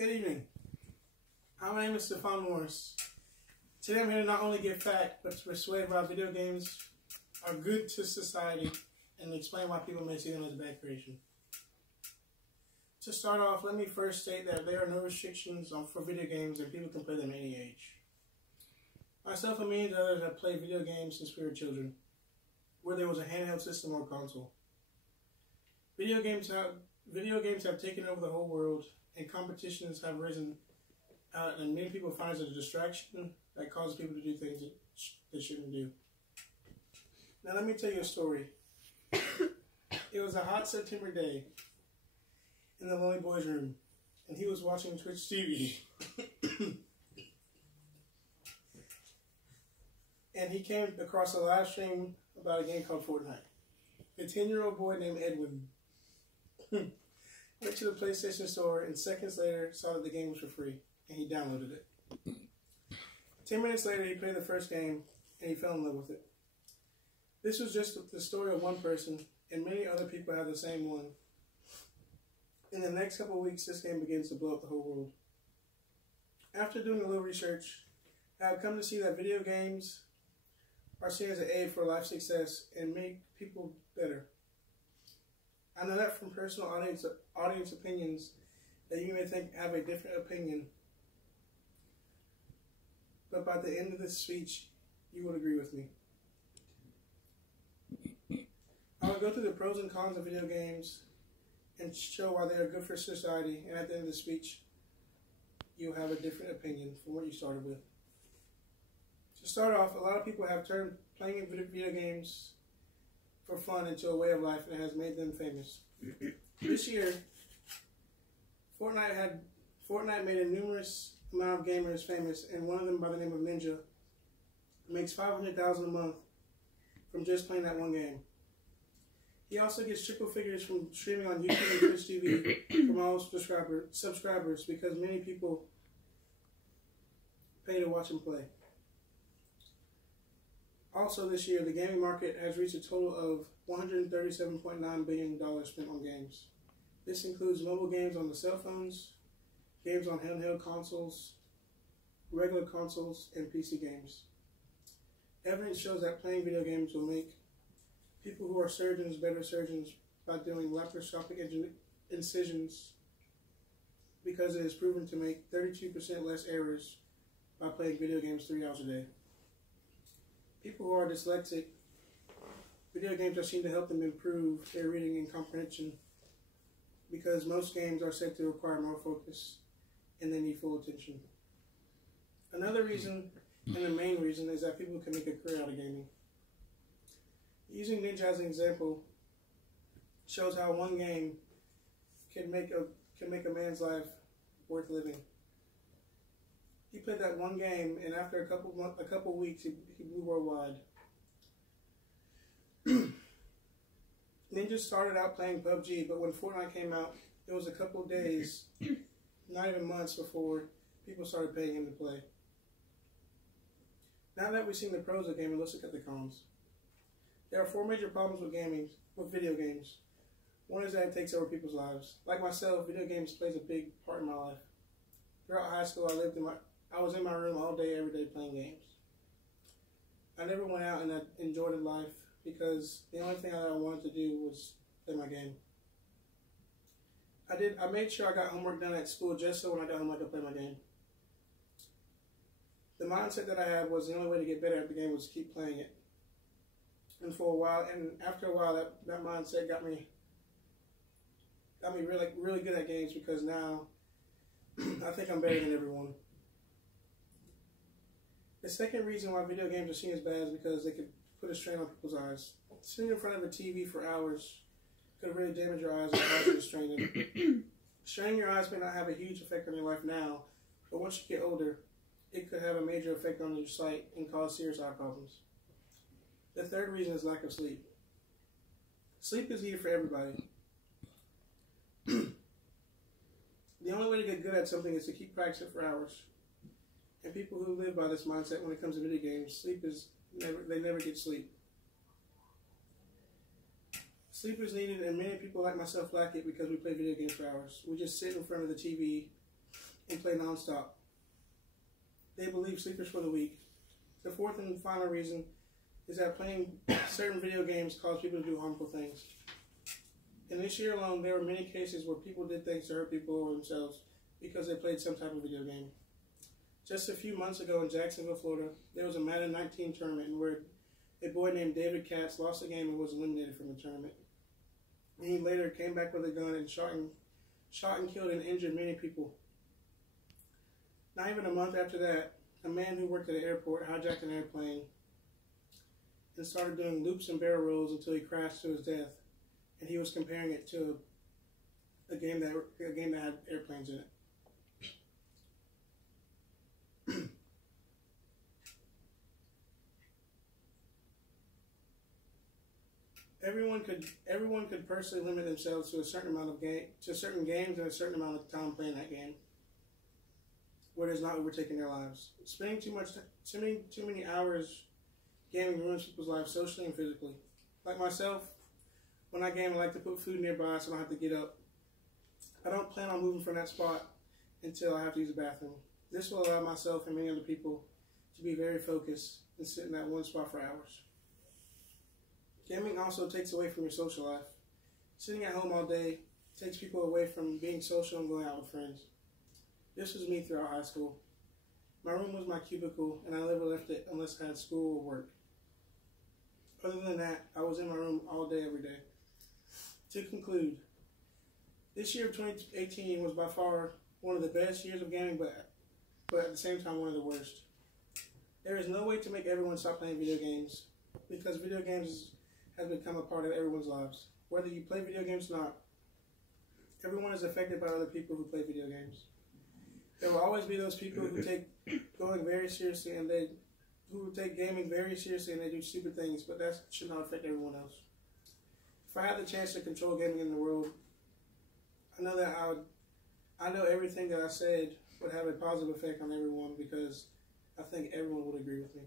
Good evening. My name is Stefan Morris. Today I'm here to not only give fact, but to persuade why video games are good to society and explain why people may see them as a bad creation. To start off, let me first state that there are no restrictions for video games and people can play them at any age. Myself and many others have played video games since we were children, whether there was a handheld system or console. Video games have taken over the whole world, and competitions have risen, and many people find it a distraction that causes people to do things that they shouldn't do. Now let me tell you a story. It was a hot September day in the lonely boy's room, and he was watching Twitch TV. And he came across a live stream about a game called Fortnite. A 10-year-old boy named Edwin went to the PlayStation Store and seconds later saw that the game was for free, and he downloaded it. 10 minutes later, he played the first game, and he fell in love with it. This was just the story of one person, and many other people have the same one. In the next couple of weeks, this game begins to blow up the whole world. After doing a little research, I have come to see that video games are seen as an aid for life success and make people better. I know that from personal audience opinions that you may think have a different opinion, but by the end of this speech, you would agree with me. I will go through the pros and cons of video games and show why they are good for society, and at the end of the speech, you'll have a different opinion from what you started with. To start off, a lot of people have turned playing video games for fun into a way of life, and it has made them famous. This year, Fortnite made a numerous amount of gamers famous, and one of them, by the name of Ninja, makes $500,000 a month from just playing that one game. He also gets triple figures from streaming on YouTube and Twitch TV from all subscribers because many people pay to watch him play. Also this year, the gaming market has reached a total of $137.9 billion spent on games. This includes mobile games on the cell phones, games on handheld consoles, regular consoles, and PC games. Evidence shows that playing video games will make people who are surgeons better surgeons by doing laparoscopic incisions because it is proven to make 32% less errors by playing video games 3 hours a day. People who are dyslexic, video games are seen to help them improve their reading and comprehension because most games are said to require more focus and they need full attention. Another reason, and the main reason, is that people can make a career out of gaming. Using Ninja as an example shows how one game can make a man's life worth living. He played that one game, and after a couple weeks, he blew worldwide. Ninja started out playing PUBG, but when Fortnite came out, it was a couple days, not even months, before people started paying him to play. Now that we've seen the pros of gaming, let's look at the cons. There are 4 major problems with video games. One is that it takes over people's lives. Like myself, video games plays a big part in my life. Throughout high school, I was in my room all day, every day playing games. I never went out and I enjoyed life because the only thing that I wanted to do was play my game. I made sure I got homework done at school just so when I got home I could play my game. The mindset that I had was the only way to get better at the game was to keep playing it. And after a while, that mindset got me really good at games because now I think I'm better than everyone. The second reason why video games are seen as bad is because they could put a strain on people's eyes. Sitting in front of a TV for hours could really damage your eyes and cause you to strain them. Straining your eyes may not have a huge effect on your life now, but once you get older, it could have a major effect on your sight and cause serious eye problems. The third reason is lack of sleep. Sleep is needed for everybody. The only way to get good at something is to keep practicing for hours. And people who live by this mindset when it comes to video games, they never get sleep. Sleep is needed, and many people like myself lack it because we play video games for hours. We just sit in front of the TV and play nonstop. They believe sleep is for the weak. The fourth and final reason is that playing certain video games cause people to do harmful things. In this year alone, there were many cases where people did things to hurt people or themselves because they played some type of video game. Just a few months ago in Jacksonville, Florida, there was a Madden 19 tournament where a boy named David Katz lost the game and was eliminated from the tournament. And he later came back with a gun and shot and killed and injured many people. Not even a month after that, a man who worked at an airport hijacked an airplane and started doing loops and barrel rolls until he crashed to his death. And he was comparing it to a game that had airplanes in it. Everyone could personally limit themselves to a certain amount of certain games and a certain amount of time playing that game, where it is not overtaking their lives. Spending too many hours gaming ruins people's lives socially and physically. Like myself, when I game, I like to put food nearby so I don't have to get up. I don't plan on moving from that spot until I have to use the bathroom. This will allow myself and many other people to be very focused and sit in that one spot for hours. Gaming also takes away from your social life. Sitting at home all day takes people away from being social and going out with friends. This was me throughout high school. My room was my cubicle, and I never left it unless I had school or work. Other than that, I was in my room all day, every day. To conclude, this year of 2018 was by far one of the best years of gaming, but at the same time, one of the worst. There is no way to make everyone stop playing video games, because video games has become a part of everyone's lives. Whether you play video games or not, everyone is affected by other people who play video games. There will always be those people who take gaming very seriously and they do stupid things, but that should not affect everyone else. If I had the chance to control gaming in the world, I know everything that I said would have a positive effect on everyone, because I think everyone would agree with me.